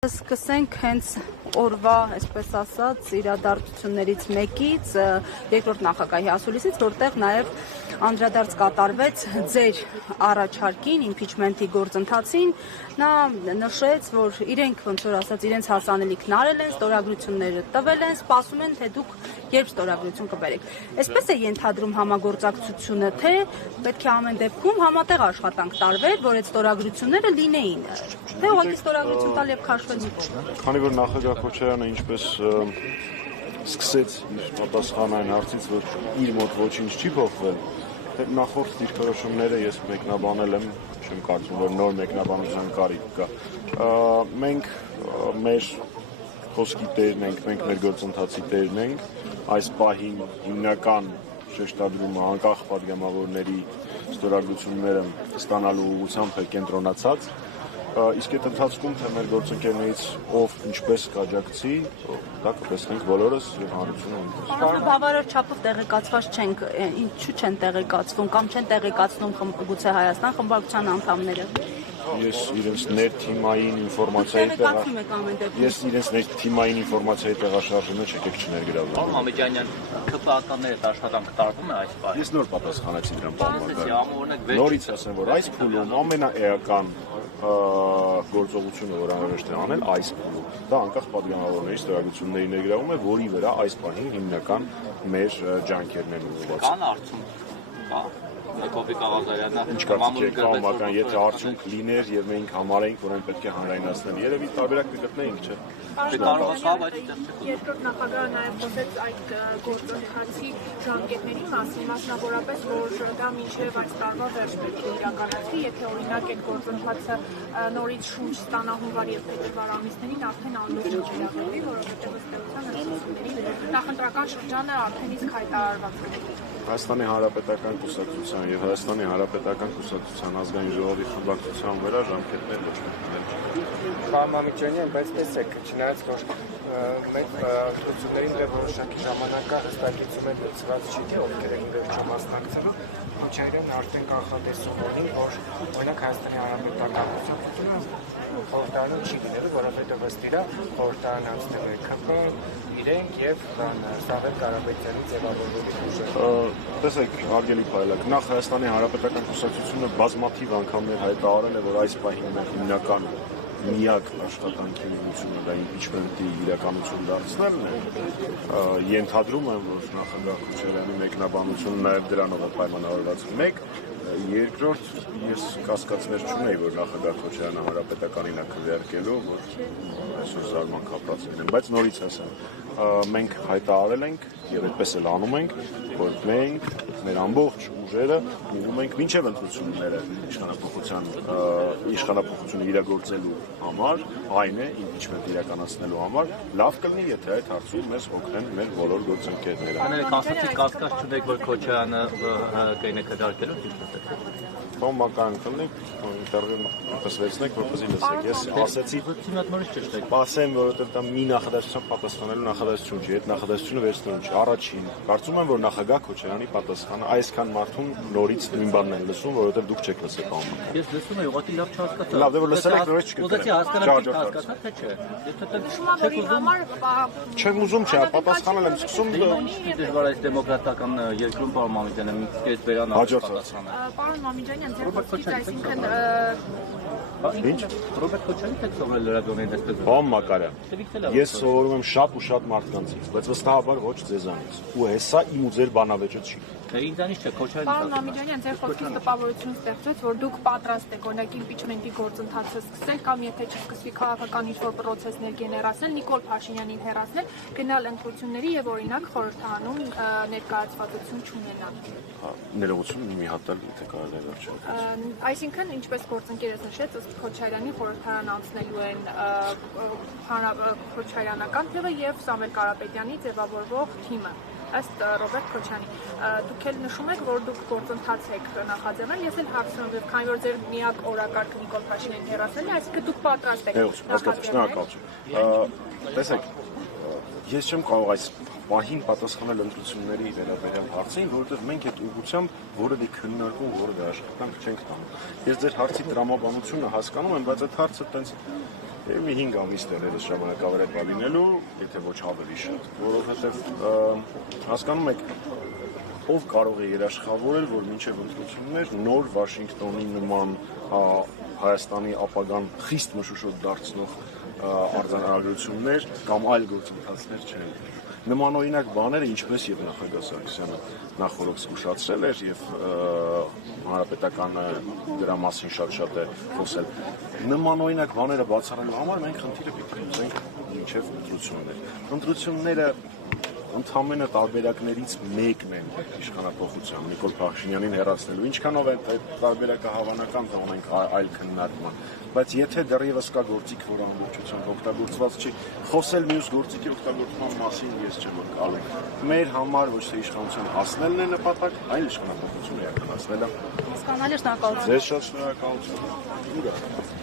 Սկսենք հենց օրվա, այսպես ասած, իրադարձություններից մեկից, երկրորդ նախագահի ասուլիսից, որտեղ նաև անդրադարձ կատարվեց ձեր առաջարկին, իմպիչմենթի գործընթացին, նա նշեց, որ իրենք, ոնց որ ասած, իրենց հասանելիքն արել են, ստորագրությունները տվել են, սպասում են, թե դուք երբ ստորագրություն կբերեք։ Այսպես է ենթադրում համագործակցությունը, թե պետք է ամեն դեպքում համատեղ աշխատանք տարվեր, որ այդ ստորագրությունները լինեին, թե ուղղակի ստորագրություն տալ եւ քաշվել։ Քանի որ նախագահ Քոչարյանը ինչպես սկսեց իր պատասխանային հարցից, որ իր մոտ ոչինչ չի փոխվել, նախորդ դիրքորոշումները ես մեկնաբանել եմ, չեմ կարծում, որ նոր մեկնաբանության կարիք կա։ Մենք մեր խոսքի տերն ենք, մենք մեր գործընթացի տերն ենք, այս պահին հիմնական շեշտադրումը անկախ պատգամավորների ստորագրությունները ստանալու ուղղությամբ է կենտրոնացած, իսկ այդ ընթացքում թե մեր գործընկերներից ով ինչպես կաջակցի, դա կտեսնենք բոլորս եւ հանրությունը նույնպես։ Բավարար չափով տեղեկացված չենք, ինչու չեն տեղեկացվում կամ չեն տեղեկացնում գուցե Հայաստան խմբակցության անդամները։ Ես իրենց ներթիմային ինֆորմացիայի տեղաշարժումը չեկեք չներգրավեմ։ Պարոն Մամեջանյան, ԿՊԱԿ-ների հետ աշխատանքը տարվում է այս պահին։ Ես նոր պատասխանեցի դրան, պարոն Մակարյան։ Նորից ասեմ, որ այս փուլում ամենաէական գործողությունը, որ անհրաժեշտ է անել այս փուլում, դա անկախ պատգամավորների ստորագրությունների ներգրավում է, որի վրա այս պահին հիմնական մեր ջանքերն են ուղղված։ Կան արդյունք, Կոպիկ Աղազարյանը ինչ կարծիք եք, Մակարյան, եթե արդյունք լիներ եւ մենք համարենք, որ այն պետք է հանրայնացնել, երևի տարբերակ կգտնեինք, չէ՞։ Երկրորդ նախագահը նաև խոսեց այդ գործընթացի ժամկետների մասին, մասնավորապես, որ դա մինչև այս տարվա վերջ պետք է իրականացվի, եթե օրինակ այդ գործընթացը նորից շունչ ստանա հունվար եւ փետրվար ամիսներին, արդեն անլուրջ չվերագրվի, որովհետեւ ըստ էության ընտրությունների նախընտրական շրջանը արդեն իսկ հայտարարված է։ Հայաստանի Հանրապետական Կուսակցության եւ Հայաստանի Հանրապետական Կուսակցության ազգային ժողովի խմբակցության վրա ժամկետներ ոչ մեկնել։ Պարոն Մամեջանյան, բայց տեսեք, չնայած որ մենք ընտրություններին դեռ որոշակի ժամանակ հստակեցում են լուծված չի, թե ովքեր են վերջում մասնակցելու, Քոչարյանն արդեն կանխատեսում ունի, որ օրինակ Հայաստանի Հանրապետական Կուսակցությունը խորհրդարանում չի լինելու, որովհետև ըստ իրա խորհրդարան անցնելու է ԿՊ-ն, իրենք եւ Սաղեր Կարապետյանի ձևավորվող ուժերը։ Տեսեք, հարգելի փայլակ, նախ Հայաստանի Հանրապետական Կուսակցությունը բազմաթիվ անգամներ հայտարարել է, որ այս պահին մեր հիմնական միակ աշխատանքի ուղղությունը դա իմպիչմենթի իրականություն դարձնելն է։ Ենթադրում եմ, որ նախագահ Քոչարյանի մեկնաբանությունը նաև դրանով է պայմանավորված։ Մեկ, երկրորդ, ես կասկածներ չունեի, որ նախագահ Քոչարյանը հանրապետականին է քվեարկելու, որ այսօր զարմանք ապրած լինեն, բայց նորից ասեմ, մենք հայտարարել ենք եւ այդպես էլ անում ենք, որ մենք մեր ամբողջ ուժերը ուղղում ենք մինչև ընտրությունները իշխանապողությունը իրագործելու համար, այն է իմպիչմենտ իրականացնելու համար, լավ կլինի, եթե այդ հարցում մեզ օգնեն մեր բոլոր գործընկերները։ Աներեք ասացիք կասկած չունեք, որ Քոչարյանը ԿԿ-ին է քվեարկելու։ Պարոն Մակարյան, կլինեք ինտերվյու տեսվեցնեք, որպեսզի լսեք։ Ես ասեցի, ասեմ, որովհետև դա մի նախադասության պատասխանելու նախադասություն չի, այդ նախադասությունը վերցնելու չի։ Առաջին, կարծում եմ, որ նախագահ Քոչարյանի պատասխանը այսքան մարդուն նորից նույն բանն են լսում, որովհետև դուք չեք լսել պարոն Մակարյան։ Ես լսում եմ, ուղղակի լավ չհասկացա։ Լավ, դե որ լսել եք, նորից չկտրեմ։ Ուզեցի հասկանալ, հասկացա, թե չէ։ Շումավորի համար Չեմ ուզում, չէ, պատասխանել եմ սկսում։ Ինչ դժվար է դեմոկրատական երկրում պարոն Մամեջյանը մի քիչ վերան պատասխանը։ Պարոն Մամեջանյան, ձեր խոսքից այսինքն Ինչ? Ռոբերտ Քոչարյանը եք սովորել լրագրողների դեսպետ։ Պարոն Մակարյան, ես սովորում եմ շատ ու շատ մարդկանցից, բայց վստահաբար ոչ ձեզանից։ Ու հեսա իմ ու ձեր բանավեճը չի։ Թե ինձանից չէ, Քոչարյանը։ Պարոն Մամեջանյան, ձեր խոսքից տպավորություն ստեղծվեց, որ դուք պատրաստ եք օրինակ իմպիչմենթի գործընթացը սկսել կամ եթե չսկսվի քաղաքական ինչ-որ պրոցեսներ գեներացնել, Նիկոլ Փաշինյանին հեռացնել, գնալ ընտրությունների եւ օրինակ խորհրդարանում ներկայացվածություն չունենալ։ Ներողություն մի հատ էլ եթե կարելի է վերջել։ Այսինքն, ինչպես գործընկերս նշեց, ըստ Քոչարյանի խորհրդարան անցնելու են Քոչարյանական թիվը եւ Սամվել Կարապետյանի ձևավորվող թիմը։ Ըստ Ռոբերտ Քոչարյանի, դուք էլ նշում եք, որ դուք գործընթաց եք նախաձեռնել, ես էլ հարցնում եմ, քանի որ ձեր միակ օրակարգը Նիկոլ Փաշինյանին հեռացնելն է, այսինքն դուք պատրաստ եք նախաձեռնել։ Տեսեք, ես չեմ կարող այս պահին պատասխանել ընտրությունների վերաբերյալ հարցին, որովհետև մենք այդ ուղղությամբ որևէ քննարկում, որևէ աշխատանք չենք տանում։ Ես ձեր հարցի տրամաբանությունը հասկանում եմ, բայց այդ հարցը տենց մի 5 ամիս տերերս ժամանակավերակա լինելու, եթե ոչ ավելի շատ, որովհետև հասկանում եք, ով կարող է երաշխավորել, որ մինչև ընտրություններ նոր Վաշինգտոնի նման Հայաստանի ապագան խիստ մշուշոտ դարձնող արձանագրություններ կամ այլ գործընթացներ չեն։ Նմանօրինակ բաները, ինչպես եւ նախագահ Սարգսյանը նախորդ զգուշացրել էր եւ հանրապետականը դրա մասին շատ է խոսել։ Նմանօրինակ բաները բացառելու համար մենք խնդիրը պիտի լուծենք մինչև ընտրություններ։ Ընտրությունները ընդհանրապես տարբերակներից մեկն է իշխանապողության Նիկոլ Փաշինյանին հեռացնելու։ Ինչքանով է տարբերակը հավանական, դա ունենք այլ քննարկման, բայց եթե դեռևս կա գործիք, որ ամբողջությամբ օգտագործված չի, խոսել մյուս գործիքի օգտագործման մասին ես չեմ կալում։ Մեր համար ոչ թե իշխանություն հասնելն է նպատակ, այլ իշխանապողությունը իրականացնելը։ Հասկանալի, շնորհակալություն։ Ձեզ շատ շնորհակալություն։